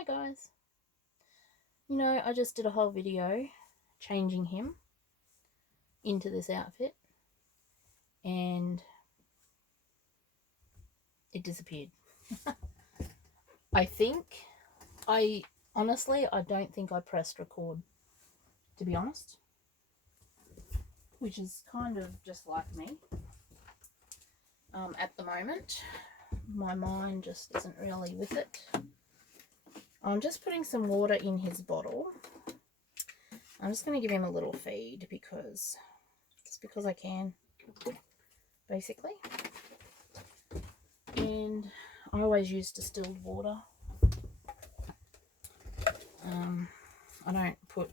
Hi guys. I just did a whole video changing him into this outfit and it disappeared. I honestly, I don't think I pressed record, to be honest, which is kind of just like me. At the moment, my mind just isn't really with it. I'm just putting some water in his bottle. I'm just going to give him a little feed because I can, basically. And I always use distilled water. I don't put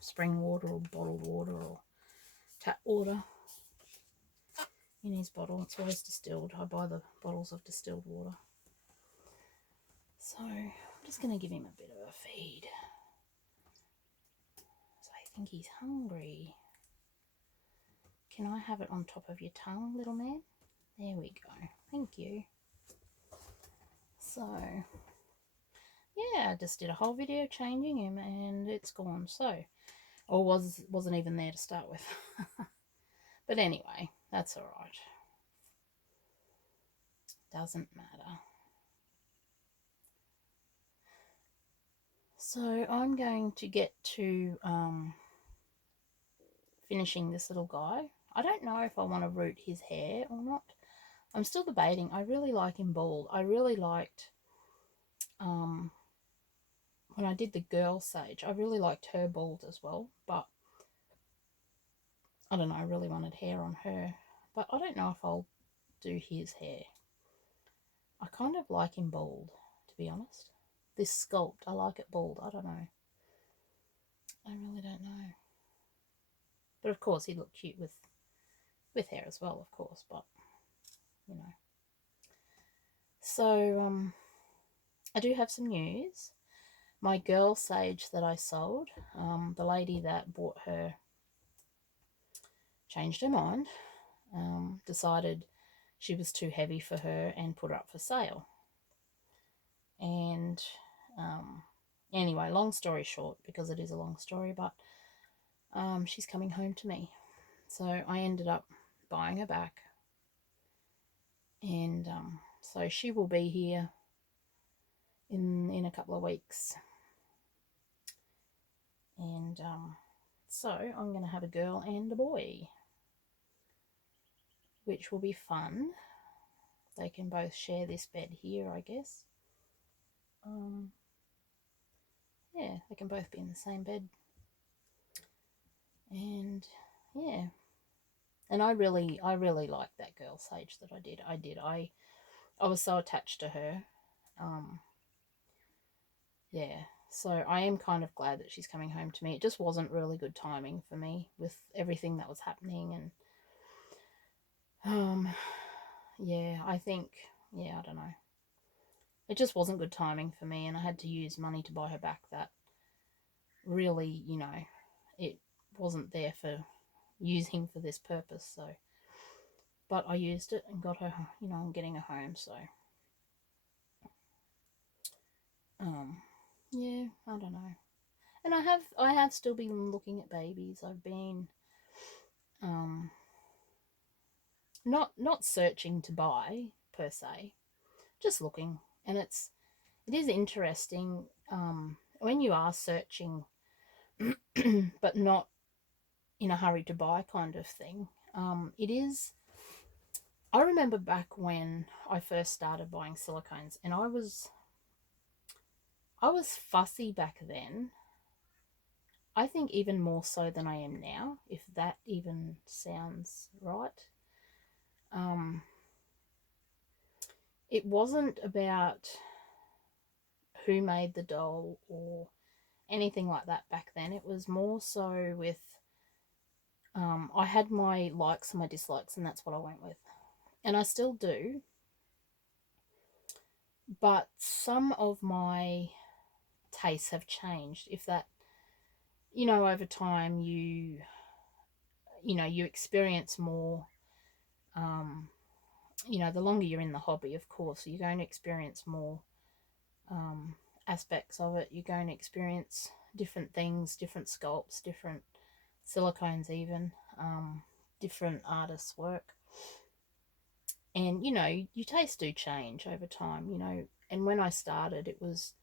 spring water or bottled water or tap water in his bottle. It's always distilled. I buy the bottles of distilled water. So I'm just going to give him a bit of a feed. So I think he's hungry. Can I have it on top of your tongue, little man? There we go. Thank you. So yeah, I just did a whole video changing him and it's gone. So, or wasn't even there to start with. But anyway, that's all right. Doesn't matter. So I'm going to get to finishing this little guy. I don't know if I want to root his hair or not. I'm still debating. I really like him bald. I really liked when I did the girl Sayge, I really liked her bald as well, but I don't know, I really wanted hair on her, but I don't know if I'll do his hair. I kind of like him bald, to be honest. This sculpt, I like it bald. I don't know. I really don't know. But of course, he'd look cute with hair as well, of course, but, you know. So, I do have some news. My girl Sayge that I sold, the lady that bought her changed her mind, decided she was too heavy for her and put her up for sale. And anyway, long story short, because it is a long story, but she's coming home to me. So I ended up buying her back. And so she will be here in a couple of weeks. And so I'm going to have a girl and a boy, which will be fun. They can both share this bed here, I guess. Yeah, they can both be in the same bed. And yeah, and I really liked that girl Sayge that I did. I was so attached to her. Yeah, so I am kind of glad that she's coming home to me. It just wasn't really good timing for me with everything that was happening, and yeah, I think, yeah, I don't know. It just wasn't good timing for me, and I had to use money to buy her back that really, it wasn't there for using for this purpose. So, but I used it and got her, I'm getting her home. So, yeah, I don't know. And I have still been looking at babies. I've been not searching to buy per se, just looking. And it is interesting when you are searching but not in a hurry to buy kind of thing. It is, I remember back when I first started buying silicones, and I was fussy back then. I think even more so than I am now, if that even sounds right. It wasn't about who made the doll or anything like that back then. It was more so with, I had my likes and my dislikes, and that's what I went with. And I still do. But some of my tastes have changed. If that, over time you experience more, the longer you're in the hobby, of course, you're going to experience more aspects of it. You're going to experience different things, different sculpts, different silicones even, different artists' work. And, you know, your tastes do change over time, you know. And when I started, it was,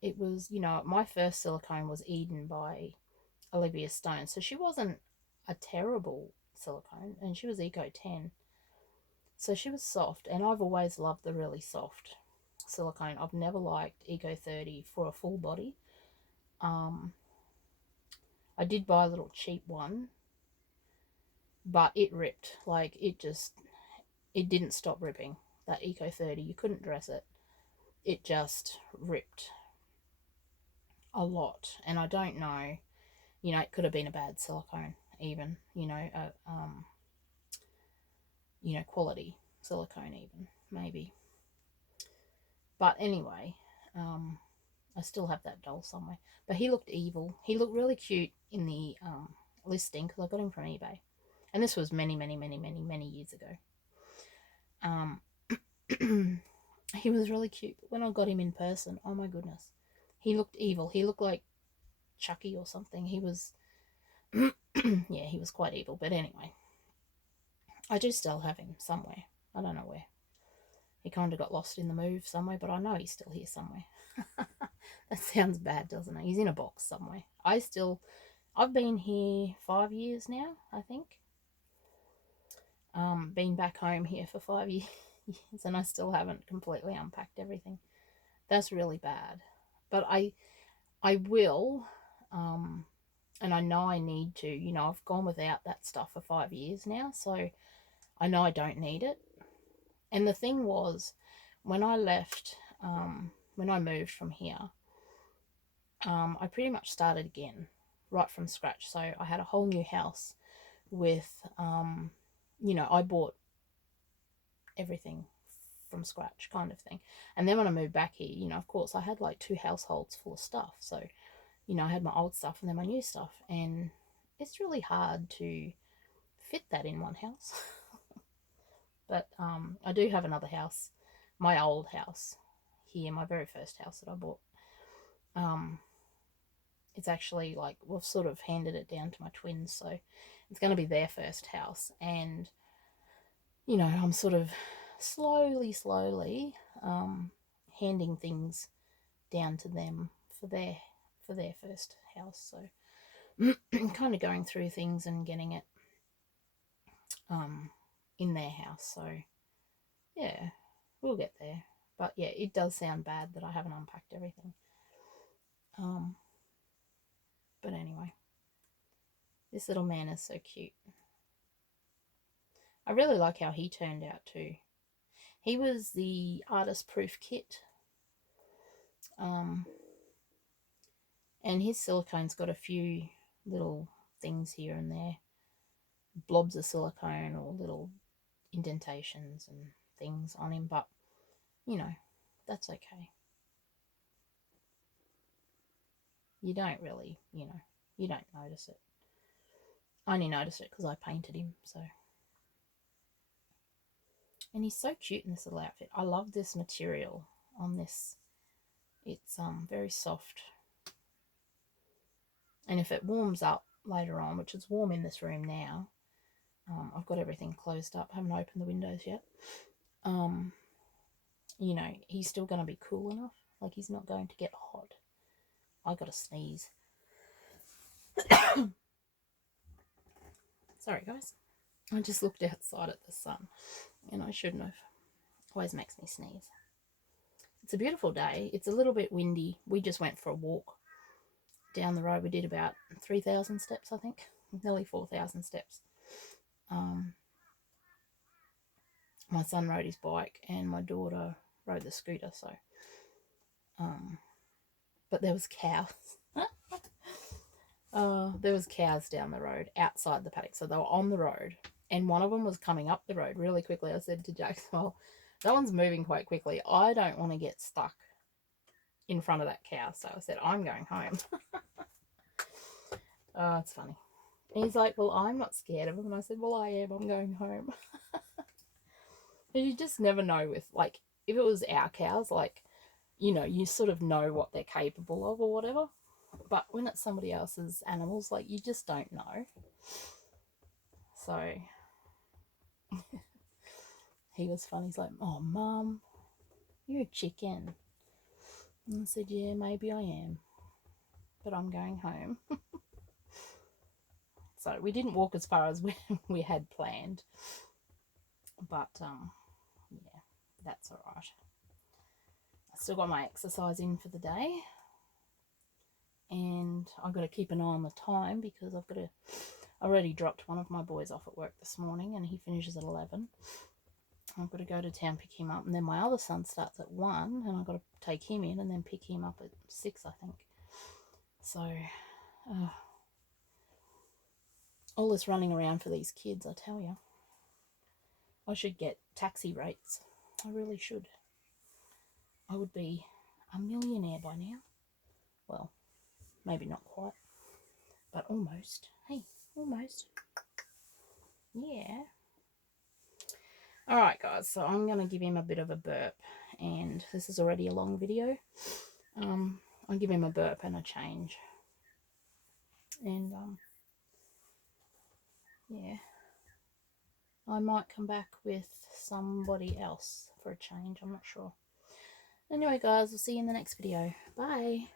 you know, my first silicone was Eden by Olivia Stone. So she wasn't a terrible silicone, and she was Eco 10. So she was soft, and I've always loved the really soft silicone. I've never liked Eco 30 for a full body. I did buy a little cheap one, but it ripped. Like, it didn't stop ripping. That Eco 30, you couldn't dress it. It just ripped a lot. And I don't know, you know, it could have been a bad silicone even, you know, quality silicone even, maybe. But anyway, I still have that doll somewhere. But he looked evil. He looked really cute in the listing because I got him from eBay. And this was many, many, many, many, many years ago. He was really cute. But when I got him in person, oh my goodness, he looked evil. He looked like Chucky or something. He was, yeah, he was quite evil. But anyway, I do still have him somewhere. I don't know where. He kind of got lost in the move somewhere, but I know he's still here somewhere. That sounds bad, doesn't it? He's in a box somewhere. I've been here 5 years now, I think. Been back home here for 5 years, and I still haven't completely unpacked everything. That's really bad. But I will, and I know I need to. You know, I've gone without that stuff for 5 years now, so I know I don't need it. And the thing was, when I left, when I moved from here, I pretty much started again, right from scratch. So I had a whole new house with, you know, I bought everything from scratch kind of thing. And then when I moved back here, you know, of course, I had like 2 households full of stuff. So, you know, I had my old stuff and then my new stuff. And it's really hard to fit that in one house. But I do have another house, my old house here, my very first house that I bought. It's actually like we've sort of handed it down to my twins, so it's going to be their first house. And, you know, I'm sort of slowly handing things down to them for their first house. So kind of going through things and getting it in their house. So yeah, we'll get there. But yeah, it does sound bad that I haven't unpacked everything. But anyway, this little man is so cute. I really like how he turned out too. He was the artist proof kit. And his silicone's got a few little things here and there, blobs of silicone or little indentations and things on him, but you know, that's okay. You don't really, you know, you don't notice it. I only noticed it because I painted him, so. And he's so cute in this little outfit. I love this material on this. It's very soft. And if it warms up later on, which is warm in this room now, I've got everything closed up. I haven't opened the windows yet. You know, he's still going to be cool enough. Like, he's not going to get hot. I got to sneeze. Sorry, guys. I just looked outside at the sun, and I shouldn't have. Always makes me sneeze. It's a beautiful day. It's a little bit windy. We just went for a walk down the road. We did about 3,000 steps, I think. Nearly 4,000 steps. My son rode his bike and my daughter rode the scooter, so but there was cows. There was cows down the road outside the paddock, so they were on the road, and one of them was coming up the road really quickly. I said to Jack, well, that one's moving quite quickly. I don't want to get stuck in front of that cow, so I said, I'm going home. Oh, it's funny. And he's like, well, I'm not scared of them. And I said, well, I am. I'm going home. And you just never know with, like, if it was our cows, like, you know, you sort of know what they're capable of or whatever. But when it's somebody else's animals, like, you just don't know. So he was funny. He's like, "Oh, Mum, you're a chicken." And I said, "Yeah, maybe I am, but I'm going home." So we didn't walk as far as we had planned. But, yeah, that's all right. I still got my exercise in for the day. And I've got to keep an eye on the time because I already dropped one of my boys off at work this morning and he finishes at 11. I've got to go to town, pick him up, and then my other son starts at 1 and I've got to take him in and then pick him up at 6, I think. So, all this running around for these kids, I tell you. I should get taxi rates. I really should. I would be a millionaire by now. Well, maybe not quite, but almost. Hey, almost. Yeah. All right, guys, so I'm going to give him a bit of a burp, and this is already a long video. I'll give him a burp and a change. And, yeah, I might come back with somebody else for a change. I'm not sure. Anyway, guys, we'll see you in the next video. Bye.